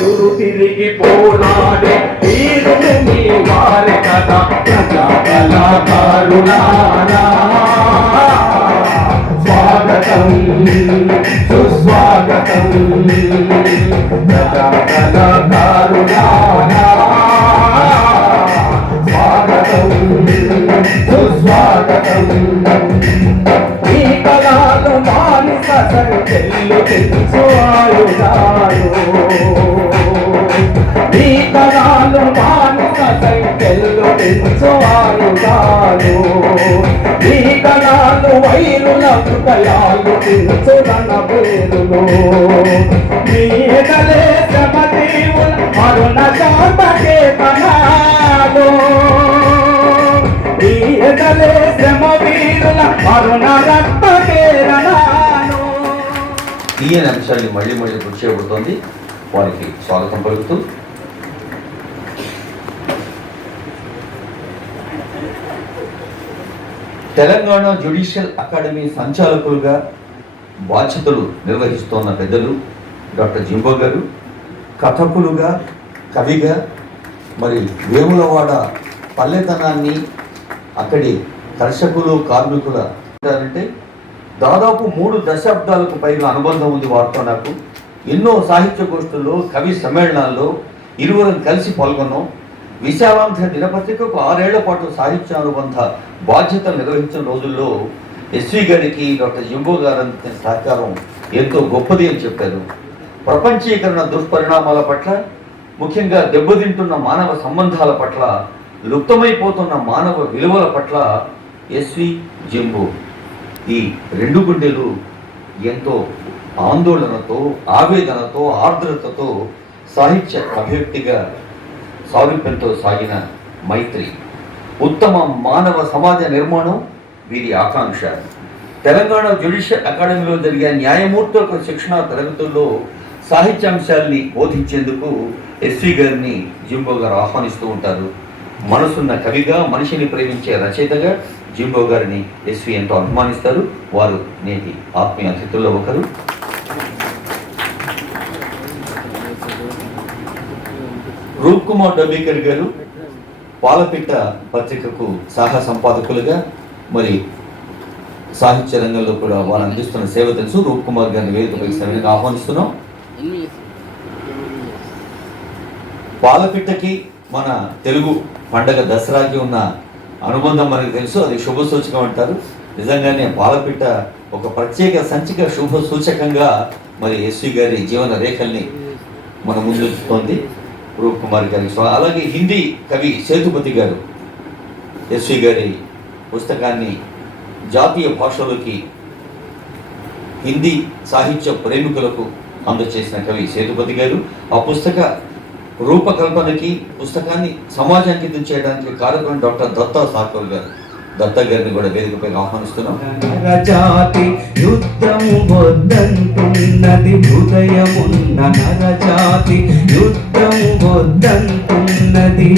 ప్రజలు తిరిగి పోలాడే వీరులు మీ వారి కదా ప్రజా కళాకారులారా స్వాగతం సుస్వాగతం ప్రజా కళాకారులారా స్వాగతం సుస్వాగతం. సంఖ్యలు తెలుసు ఆయుధాలు ఈ కళాలు వైరుల హృదయాలు పేరులు మీ ఎదలే శ్రమదేవుల అరుణ శాంతకే కణాలు ఈ ఎదలే శ్రమ వీరుల అరుణ రక్త కేరణాలు తీయని అంశాన్ని మళ్ళీ మళ్ళీ గుర్తు చేయబడుతోంది. వారికి స్వాగతం పలుకుతూ తెలంగాణ జ్యుడిషియల్ అకాడమీ సంచాలకులుగా బాధ్యతలు నిర్వహిస్తోన్న పెద్దలు డాక్టర్ జింబో గారు కథకులుగా కవిగా మరి వేములవాడ పల్లెతనాన్ని అక్కడి కర్షకులు కార్మికుల అంటే దాదాపు మూడు దశాబ్దాలకు పైగా అనుబంధం ఉంది వారితో నాకు. ఎన్నో సాహిత్య గోష్ఠుల్లో కవి సమ్మేళనాల్లో ఇరువురం కలిసి పాల్గొన్నాం. విశాలాంధ్ర దినపత్రికకు ఆరేళ్ళ పాటు సాహిత్య అనుబంధ బాధ్యతలు నిర్వహించిన రోజుల్లో ఎస్వి గారికి డాక్టర్ జింబో గారు అందించిన సహకారం ఎంతో గొప్పది అని చెప్పారు. ప్రపంచీకరణ దుష్పరిణామాల పట్ల ముఖ్యంగా దెబ్బతింటున్న మానవ సంబంధాల పట్ల లుప్తమైపోతున్న మానవ విలువల పట్ల ఎస్వి జింబో ఈ రెండు గుండెలు ఎంతో ఆందోళనతో ఆవేదనతో ఆర్ద్రతతో సాహిత్య అభివ్యక్తిగా సారూప్యంతో సాగిన మైత్రి. ఉత్తమ మానవ సమాజ నిర్మాణం వీరి ఆకాంక్ష. తెలంగాణ జ్యుడిషియల్ అకాడమీలో జరిగే న్యాయమూర్తులకు శిక్షణా తరగతుల్లో సాహిత్యాంశాల్ని బోధించేందుకు ఎస్వి గారిని జింబో గారు ఆహ్వానిస్తూ ఉంటారు. మనసున్న కవిగా మనిషిని ప్రేమించే రచయితగా జింబో గారిని ఎస్వి ఎంతో అభిమానిస్తారు. వారు నేటి ఆత్మీయ అతిథుల్లో ఒకరు. రూప్ కుమార్ డబీకర్ గారు పాలపిట్ట పత్రికకు సహ సంపాదకులుగా మరి సాహిత్య రంగంలో కూడా వారు అందిస్తున్న సేవ తెలుసు. రూప్ కుమార్ గారిని వేదికపై సరైన ఆహ్వానిస్తున్నాం. పాలపిట్టకి మన తెలుగు పండగ దసరాకి ఉన్న అనుబంధం మనకు తెలుసు. అది శుభ సూచకం అంటారు. నిజంగానే పాలపిట్ట ఒక ప్రత్యేక సంచిక శుభ సూచకంగా మరి ఎస్వి గారి జీవన రేఖల్ని మన ముందుంచుతోంది రూప్ కుమార్ గారి సో అలాగే హిందీ కవి సేతుపతి గారు ఎస్వి గారి పుస్తకాన్ని జాతీయ భాషలోకి హిందీ సాహిత్య ప్రేమికులకు అందచేసిన కవి సేతుపతి గారు. ఆ పుస్తక రూపకల్పనకి పుస్తకాన్ని సమాజానికి అంకితం చేయడానికి కారకులు డాక్టర్ దత్తా సాకర్ గారు. దత్తా గారిని కూడా వేదికపై ఆహ్వానిస్తున్నాం. నరజాతి యుద్ధము వద్దంటున్నది హృదయమున్న నరజాతి యుద్ధము వద్దంటున్నది.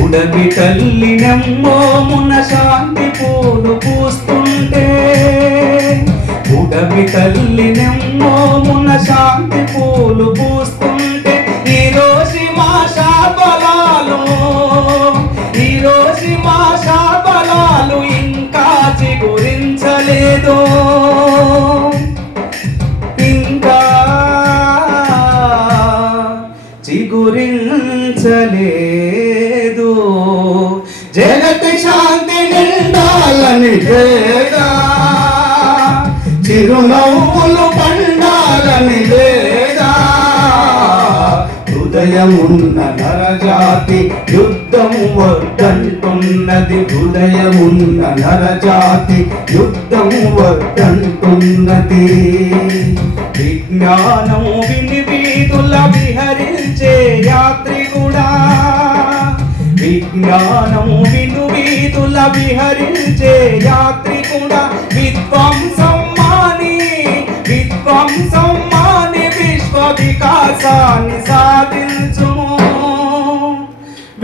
ఉడమి తల్లి నమ్మోమున శాంతి పూలు పూస్తుంటే ఉడమి తల్లి నమ్మోమున శాంతి పూలు పూ చిగురించలేదు ఇంకా చిగురించలేదు. జగతి శాంతి నిండాలని లేదా? చిరునవ్వులు పండాలని లేదా? హృదయమున్న నరజాతి యుద్ధం వద్దంటున్నది హృదయమున్న నరజాతి యుద్ధం వద్దంటున్నది విజ్ఞానం విని వీధుల విహరించే యాత్రి కూడా. విజ్ఞానం విను వీధుల విహరించే యాత్రి కూడా. విధ్వంసం మాని విధ్వంసం మాని విశ్వ వికాసాన్ని సా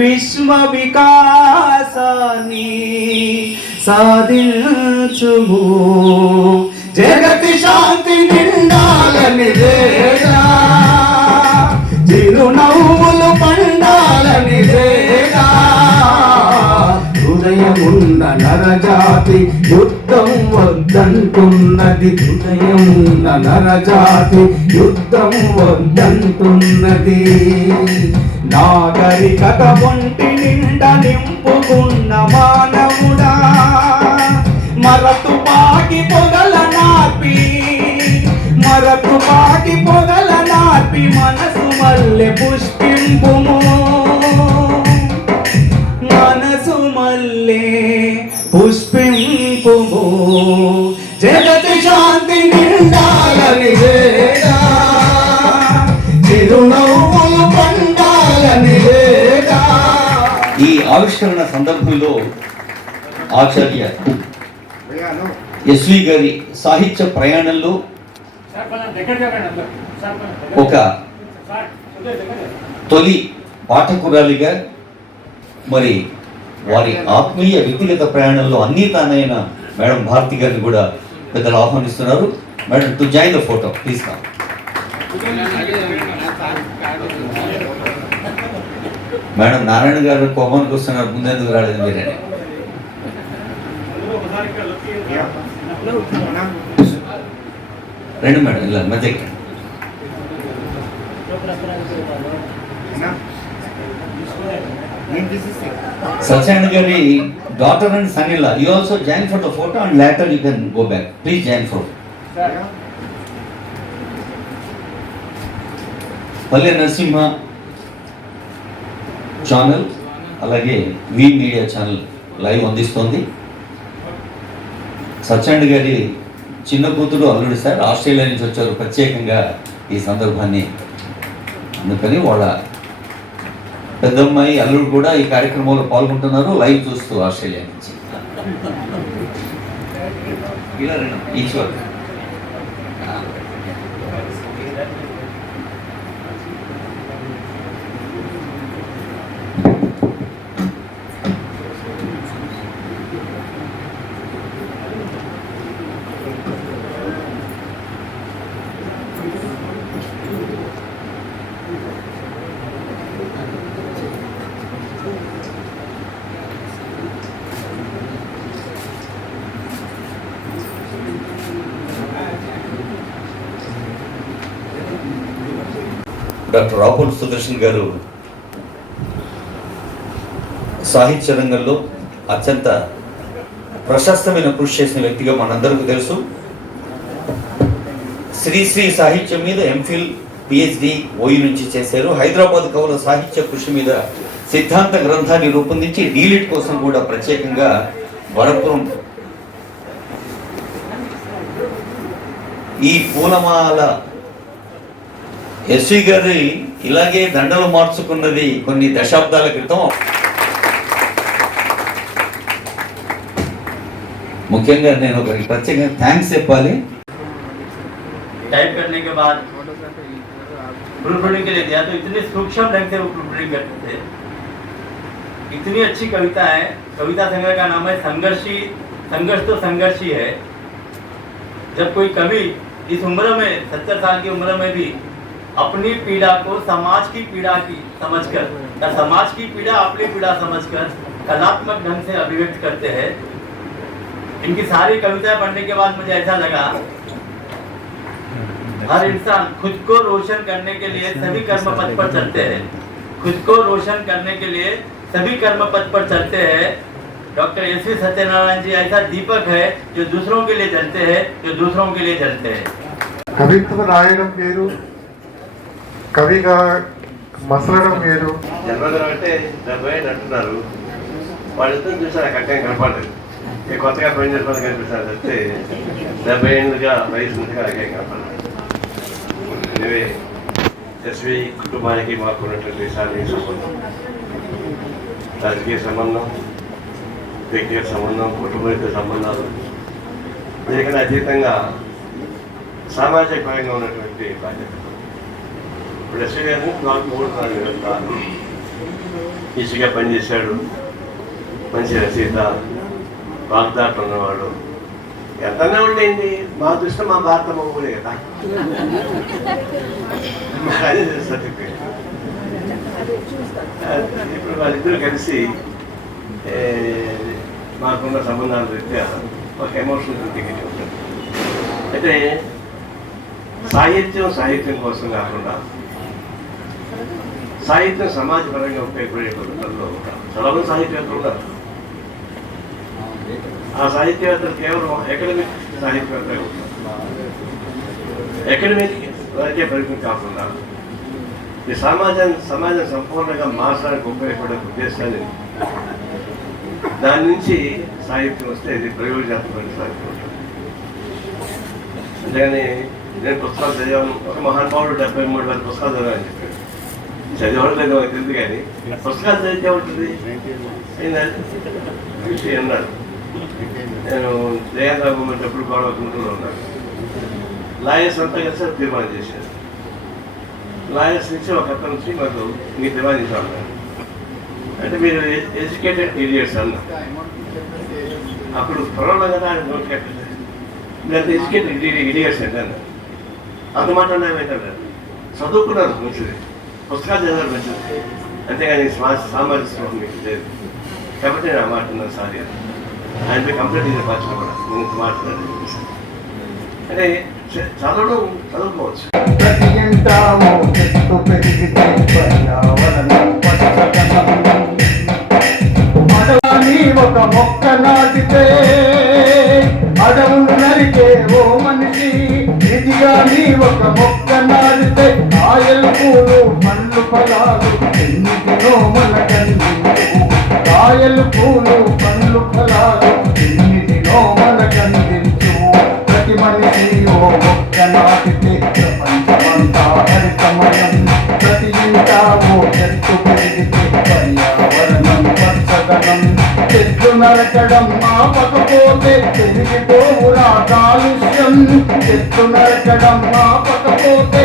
విశ్వ వికాసాన్ని సాధించుము. జగతి శాంతి నిండాలని చిరునవ్వు హృదయమున్న నరజాతి యుద్ధం వద్దంటున్నది. హృదయమున్న నరజాతి యుద్ధం వద్దంటున్నది. నాగరికత ఒంటి నిండ నింపుకున్న మానవుడా మరతు పాకి పొగల నాపి మరతు పాకి పొగల నాపి మనసు మల్లె పుష్పింపుము ఆవిష్కరణ సందర్భంలో ఆచార్య ఎస్వి గారి సాహిత్య ప్రయాణంలో ఒక తొలి పాఠకురాలిగా మరి వారి ఆత్మీయ వ్యక్తిగత ప్రయాణంలో అన్నీ తానైన మేడం భారతి గారిని కూడా పెద్దలు ఆహ్వానిస్తున్నారు. Madam to join the photo please come madam Narayana గారు కోపానికి వస్తున్నారు ముందెందుకు రాలేదు మీరని రండి మేడం ఇలా మధ్యకి సత్యనారాయణ గారి డాటర్ అండ్ సన్ ఇల్లా you also join for the photo and later you can go back please join for Palle Narasimha channel అలాగే వీ మీడియా ఛానల్ లైవ్ అందిస్తోంది. సత్యనారాయణ గారి చిన్న కూతురు అల్లుడు సార్ ఆస్ట్రేలియా నుంచి వచ్చారు. ప్రత్యేకంగా ఈ సందర్భాన్ని అందుకని వాళ్ళ పెద్దమ్మాయి అల్లుడు కూడా ఈ కార్యక్రమంలో పాల్గొంటున్నారు. లైవ్ చూస్తూ ఆస్ట్రేలియా నుంచి. ఇలా రండి, డాక్టర్ రాహుల్ సుదర్శన్ గారు సాహిత్య రంగంలో అత్యంత ప్రశస్తమైన కృషి చేసిన వ్యక్తిగా మనందరికీ తెలుసు. శ్రీశ్రీ సాహిత్యం మీద ఎంఫిల్ పిహెచ్డి ఓయి నుంచి చేశారు. హైదరాబాద్ కవుల సాహిత్య కృషి మీద సిద్ధాంత గ్రంథాన్ని రూపొందించి డీలిట్ కోసం కూడా ప్రత్యేకంగా వరపురం ఈ పూలమాల ఎస్వి గారి ఇలాగే దండలు మార్చుకున్నది కొన్ని దశాబ్దాల క్రితం ముఖ్యంగా నేను ఒకరికి ప్రత్యేకంగా థ్యాంక్స్ చెప్పాలి टाइप करने के बाद प्रूफ रीडिंग के लिए दिया तो इतने सूक्ष्म ढंग से वो प्रूफ रीडिंग करते थे इतनी अच्छी कविता है कविता संग्रह का नाम है संघर्षी संघर्ष तो संघर्ष ही है जब कोई कवि इस उम्र में सत्तर साल की उम्र में भी अपनी पीड़ा को समाज की पीड़ा की समझकर, या समाज की पीड़ा अपनी पीड़ा समझकर कलात्मक ढंग से अभिव्यक्त करते हैं। इनकी सारी कविताएँ पढ़ने के बाद मुझे ऐसा लगा, हर इंसान खुद को रोशन करने के लिए सभी कर्म पथ पर चलते हैं। खुद को रोशन करने के लिए सभी कर्म पथ पर चलते हैं। Doctor S V Satyanarayana ji ऐसा दीपक है जो दूसरों के लिए जलते हैं, जो दूसरों के लिए जलते हैं। కవిగా మసలడం వేరు. జన్మదినం అంటే డెబ్బై అంటున్నారు. వాళ్ళిద్దరు చూసారు నాకు అట్టేం కనపడలేదు. ఇక కొత్తగా పని చేసుకోవడం కనిపిస్తారు చెప్తే డెబ్బై ఏళ్ళుగా వయసు నుంచిగా నాకేం కనపడలేదు. ఎనివే ఎస్వి కుటుంబానికి మాకు ఉన్నటువంటి సాంఘిక సంబంధం రాజకీయ సంబంధం వ్యక్తిగత సంబంధం కుటుంబ సంబంధాలు దీనికన్నా అతీతంగా సామాజిక పరంగా ఉన్నటువంటి బాధ్యత. ఇప్పుడు నాకు మూడు నాలుగు ఈసీగా పనిచేశాడు. మంచి రచయిత వాగ్దాట్లు ఉన్నవాడు. ఎంతనే ఉండేది? మా దృష్టి మా భారత మగుడే కదా. అది సర్టిఫికేట్. ఇప్పుడు వాళ్ళిద్దరూ కలిసి మాకున్న సంబంధాల రీత్యా ఒక ఎమోషనల్ టికెట్ ఉంటుంది అయితే సాహిత్యం సాహిత్యం కోసం కాకుండా సాహిత్యం సమాజపరంగా ఉపయోగపడే పద్ధతుల్లో చాలా సాహిత్యవేత్తలు ఉన్నారు ఆ సాహిత్యవేత్తలు కేవలం అకాడమిక్ సాహిత్యవేత్తలు అకాడమిక్ వరకే పరిమితం కాకుండా ఈ సమాజాన్ని సమాజం సంపూర్ణంగా మార్చడానికి ఉపయోగపడే ఉద్దేశాన్ని దాని నుంచి సాహిత్యం వస్తే ఇది ప్రయోజనాత్మకమైన సాహిత్యం. అంతేగాని నేను పుస్తకాలు చదివాను. ఒక మహానుభావుడు డెబ్బై మూడు వేల పుస్తకాలు చదివాను. చెప్పాడు చదివాడు లేదు నాకు తెలియదు కానీ పుస్తకాలు చదివితే ఉంటుంది అన్నాడు. నేను జయంగా ఎప్పుడు గొడవ గుంటూరులో ఉన్నాను. లాయర్స్ అంతా కలిసి తీర్మానం చేశారు. లాయర్స్ నుంచి ఒక అతను నుంచి మాకు మీ చేశాను అంటే మీరు ఎడ్యుకేటెడ్ ఇడియట్స్ అన్న. అప్పుడు కరోనా కదా ఆయన నోట్ కట్టలేదు మీరు ఎడ్యుకేటెడ్ ఇడియట్స్ అంటే అన్న. అంత మాట ఏమైతే చదువుకున్నారు మంచిది. పుస్తకాలు చదివారు మంచిది. అంతేగాని సమా- సామాజిక మీకు లేదు కాబట్టి నేను ఆ మాట ఉన్నాను సారీ అని. ఆయన కంప్లీట్ ఇది పాత్ర కూడా. నేను మాట్లాడాను అంటే చదవడం చదువుకోవచ్చు. ఒక మొక్క నాటితే అడవులు నరికే ఓ మనిషి. ఇదిగా నీ ఒక మొక్క నాటితే కాయలు పూలు పండ్లు ఫలాలు ఎన్నిటినో మనకందించు కాయలు పూలు పండ్లు ఫలాలు ఎన్నిటినో మనకందించు ప్రతి మనిషి ఓ మొక్క నాటితే ప్రపంచమంతా హరితమయం. ప్రతి ఇంట ఓ చెట్టు పెరిగితే పర్యావరణం పచ్చదనం. చెట్లు నరకడం ఆపకపోతే పెరిగిపోవురా కాలుష్యం. చెట్లు నరకడం ఆపకపోతే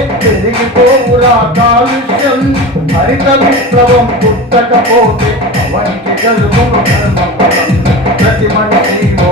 పెరిగిపోవురా కాలుష్యం హరిత విప్లవం పుట్టకపోతే అవనికి కలుగును కర్మఫలం ప్రతి మనిషి ఓ